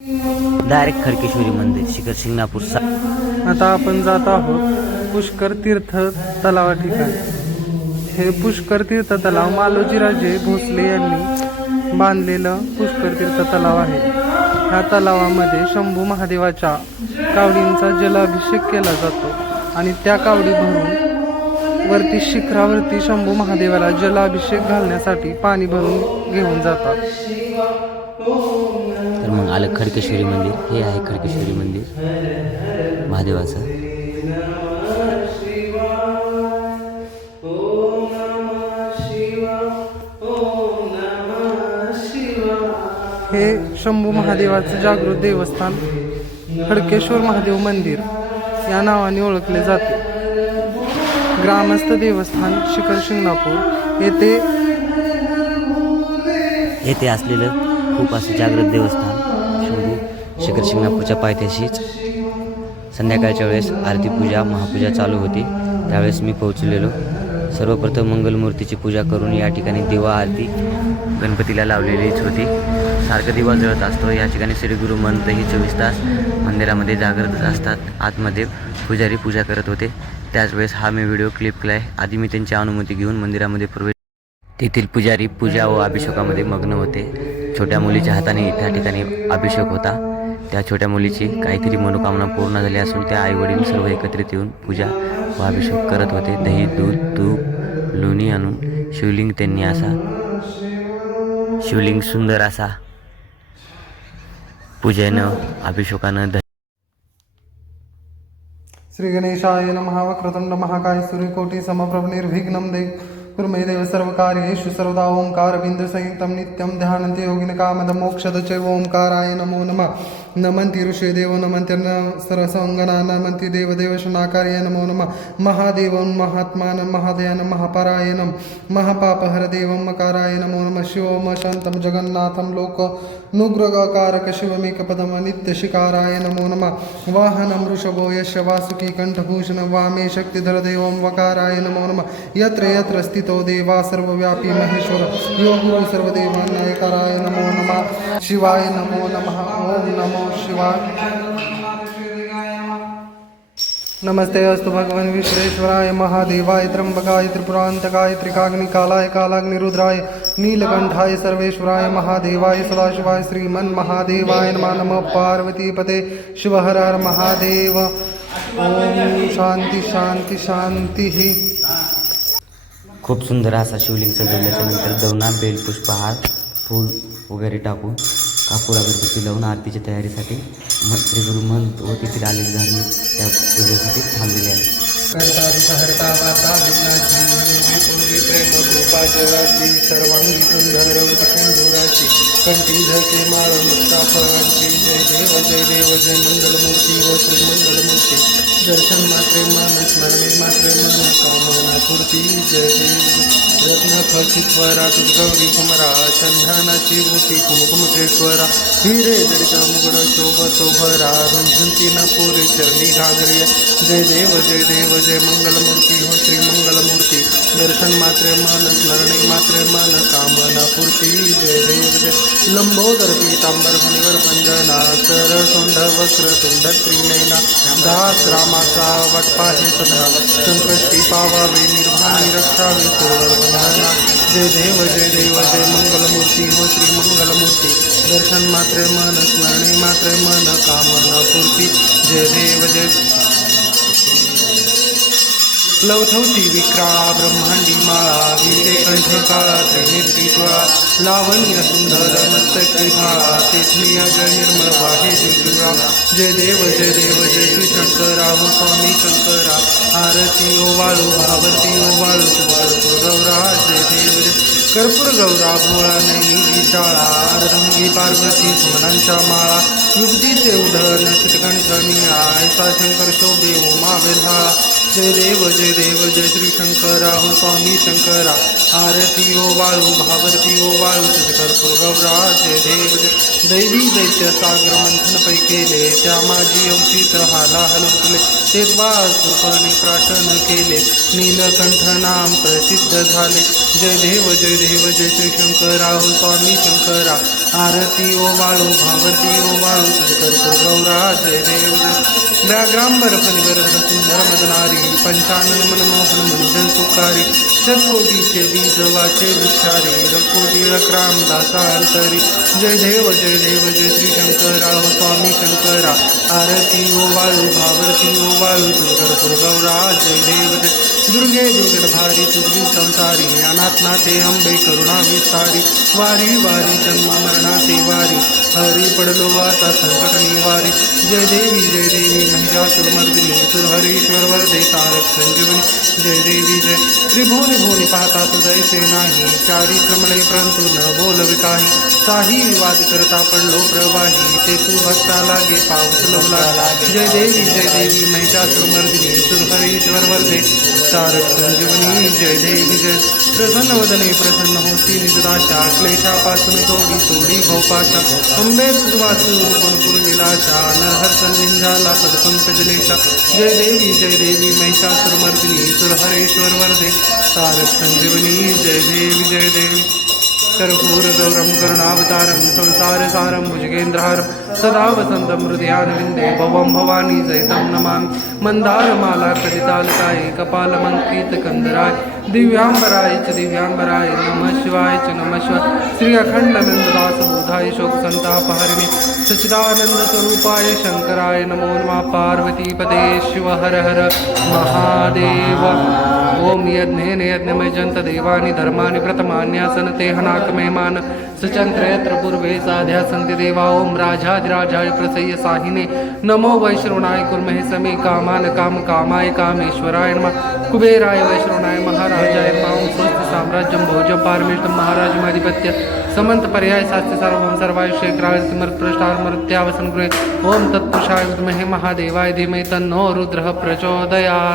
Direct खडकेश्वरी मंदिर शिखर शिंगणापूर सा आता आपण जात आहोत पुष्कर तीर्थ तलावा ठिकाणी. हे पुष्कर तीर्थ तलाव मालोजीराजे भोसले यांनी बांधलेलं पुष्कर तीर्थ तलाव आहे. ह्या तलावामध्ये शंभू महादेवाच्या कावडींचा जलाभिषेक केला जातो आणि त्या कावडी भरून वरती शिखरावरती शंभू महादेवाला जलाभिषेक घालण्यासाठी पाणी भरून घेऊन जातात. तर मग आलं खडकेश्वरी मंदिर. हे आहे खडकेश्वरी मंदिर. महादेवाचं. हे शंभू महादेवाचे जागृत देवस्थान खडकेश्वर महादेव मंदिर या नावाने ओळखले जाते. ग्रामस्थ देवस्थान शिखर शिंगणापूर येथे येथे असलेलं खूप असं जागृत देवस्थान. शिखर शिंगणापूरच्या पायथ्याशीच. संध्याकाळच्या वेळेस आरती पूजा महापूजा चालू होती. त्यावेळेस मी पोहोचलेलो. सर्वप्रथम मंगलमूर्तीची पूजा करून या ठिकाणी दिवा आरती गणपतीला लावलेलीच होती. सारखं दिवा जळत असतो. या ठिकाणी श्रीगुरु मंतही चोवीस तास मंदिरामध्ये जागरतच असतात. आतमध्ये पुजारी पूजा करत होते. त्याच वेळेस हा मी व्हिडिओ क्लिप केला आहे आधी मी त्यांची अनुमती घेऊन मंदिरामध्ये प्रवेश तेथील पुजारी पूजा व अभिषेकामध्ये मग्न होते. छोट्या मुलीच्या हाताने त्या ठिकाणी अभिषेक होता. त्या छोट्या मुलीची काहीतरी मनोकामना पूर्ण झाली असून त्या आईवडील सर्व एकत्रित येऊन पूजा व अभिषेक करत होते. दही दूध तूप लोणी आणून शिवलिंग त्यांनी असा शिवलिंग सुंदर असा पूजेनं अभिषेकानं द श्री गणेशाय नम वक्रतुंड महाकाय सूर्यकोटी समप्रभ निर्विघ्नं दे कुर्मे देव सर्व कार्येषु सर्वदा ओंकार बिंदु संयुक्तं नित्यं ध्यानते योगिन कामद मोक्षद च ओंकाराय नमो नमः। नमन्ति ऋषे देव नमन्ति सरसंगना नमन्ति देवदेव शनाकार्य नमो नमः महादेवं महात्मानं महादयानं महापरायणं महापापहर देवं मकाराय नमो नमः शिवम शान्तं जगन्नाथं लोक नुग्रगाकारक शिवमेकपदम नित्यशिकाराय नमो नमः वाहनं वृषभो यश वासुकी कण्ठभूषण वामे शक्तिधर देवं वकाराय नमो नमः यत्र यत्र स्थितो देवा सर्वव्यापी महेश्वर यो गुरु सर्वदेवान्नायकाराय नमो नमः शिवाय नमो नमः ॐ नमो शिवाय. नमस्ते अस्तु भगवन् विश्वेश्वराय महादेवाय त्र्यम्बकाय त्रिपुरान्तकाय त्रिकाग्निकालाय कालाग्निरुद्राय नीलकण्ठाय सर्वेश्वराय महादेवाय सदाशिवाय श्रीमन्महादेवाय नमः। नमः पार्वतीपते शिवहर हर महादेव शांति शांति शांति ही। खूप सुंदर असा शिवलिंग सजवल्याच्या नंतर दवना बेलपुष्पहार फूल वगैरे टाकून कापूर अगरबत्ती लावून आरतीच्या तयारीसाठी म श्री गुरु व तेथील आलेले धार्मिक त्या पूजेसाठी थांबलेले आहे प्रेम सर्वांगी सुंदर कंठुराची कंठी झके माळ मुक्ता जय देव जय देव, जय मंगलमूर्ती व श्री मंगलमूर्ती दर्शन मात्रे मन स्मरणे मात्रे मन कामना पूर्ती, जय देव. रत्न खचित्वरा तुझ गौरी कुमरा चंदनाची बुटी कुमकुमटेश्वरा हिरे जडिता मुगड शोभ शोभरा रुंझुंती ना पुरे चरणी घागरे जय देव जय देव, जय मंगलमूर्ती हो श्री मंगलमूर्ती दर्शन मात्रे मन स्मरणे मात्रे मन कामना पूर्ती जय देव जय. लंबोदर पीतांबर मुनिवर वंदना सर सोंड वस्त्र तुंड त्रिनयना दास रामाचा वटपा हे सदा. संकष्टी पावावे निर्भानी रक्षावे सुरवर वंदना. जय देव जय देव जय मंगलमूर्ती हो श्री मंगलमूर्ती. दर्शन मात्रे मन स्मरणे मात्रे मन कामना पूर्ती. जय देव जय लवथवती विक्रा ब्रह्मांडी माळा विषे कंठकाळा निर्दित्वा लावण्य सुंदर मस्तकी भाळा तेथली अजय निर्मळ वाहे दिवा जय देव जय देव जय श्री शंकरा व स्वामी शंकरा. आरती ओ वाळू भावती ओ वाळू कर्पूर गौरा जय देव कर्पूर गौरा भोळा नैनी शाळा अर्धंगी पार्वती सुमनांच्या माळा युक्तीचे उधन चितकंठ निळा ऐसा शंकर शोभे उमा वेधाळा जय देव जय देव जय श्री शंकरा हो स्वामी शंकरा आरती ओ वाळू भावरती ओ वाळू तुझ कर्पूर गौरा जय देव जय दैवी दैत्य सागर मंथन पै केले त्या माझी अवचित हाला हलवले ते कृपणे प्राशन केले नीलकंठ नाम प्रसिद्ध झाले जय देव जय देव जय श्री शंकरा हो स्वामी शंकरा. आरती ओ बाळू भावती ओ बाळू कर गौरा जय देव जय व्याग्रांबर फलिवर सुंदर मदनारी पंचानन मनमोहन मुनिजन सुखारी शतकोटीचे बीज वाचे वृक्षारी रकोटी रक्राम दासांतरी जय देव जय देव जय श्री शंकरा हो स्वामी शंकरा। आरती ओ बाळू भावरती ओ हो बाळू तुझ कर्पूर हो जय देव जय। दुर्गे दुर्गण भारी तुझी संसारी अनाथ नाते अंबे करुणा विस्तारी। वारी वारी जन्म मरणा ते वारी। हरी पडलो आता संकट निवारी। जय देवी जय देवी महिषासुर मर्दिनी, सुरहरीश्वर वरदे तारक संजीवनी। जय देवी, जय। त्रिभुवनी भुवनी पाहता तुझैसे नाही। चारी क्रमणे परंतु न बोलवी काही काही विवाद करता पडलो प्रवाही। ते तू भक्ता लागे पाऊस लवला जय देवी जय देवी महिषासुर मर्दिनी, सुरहरीश्वर वरदे तारक संजीवनी। जय देवी, जय। प्रसन्न वदने प्रसन्न होती निजदाशा क्लेशापासून तोडी तोडी भोपाशा वंदे तुझवासू गुणपुर विलाशा नरहर सन्निंजाला पदपंकजलेशा जय देवी जय देवी महिषासुरमर्दिनी सुरहरेश्वर वरदे। तारक संजीवनी जय देवी जय देवी। कर्पूर गौरम संसारसारं भुजगेन्द्रहारं सदा वसन्तं हृदयानविन्दे भवं भवानी जयितं नमामि। मन्दारमाला कदितालकाय कपालमङ्कित दिव्याम्बराय च दिव्याम्बराय नमः शिवाय च नमः शिवाय। श्री अखंड नंददास बोधाय शोक सच्चिदानंद स्वरूपाय शंकराय नमो नमः। पार्वतीपदे शिव हर हर। महादेव। ओम यज्ञेन यज्ञमय जंत देवानि धर्माणि प्रथमान्यासन ते हनाकमेमान सचंत्र यत्र पूर्वे साध्या सन्ति देवा। ओम राजाधिराजाय प्रसय्य साहिने। नमो वैश्रवणाय कुर्महे समे कामान काम कामाय कामेश्वराय नमः। कुबेराय वैश्रवणाय महाराजाय नमः। ओम स्वस्ति साम्राज्यं भोजं पारमेष्टं महाराजमाधिपत्य समंत पर्याय शास्त्र सर्वं सर्वायुषेक्रायतिमत्प्रष्टार्मत्यावसन् गृहे ओं तत्पुरुषाय विद्महे महादेवाय धीमे तन्नो रुद्रः प्रचोदयात्।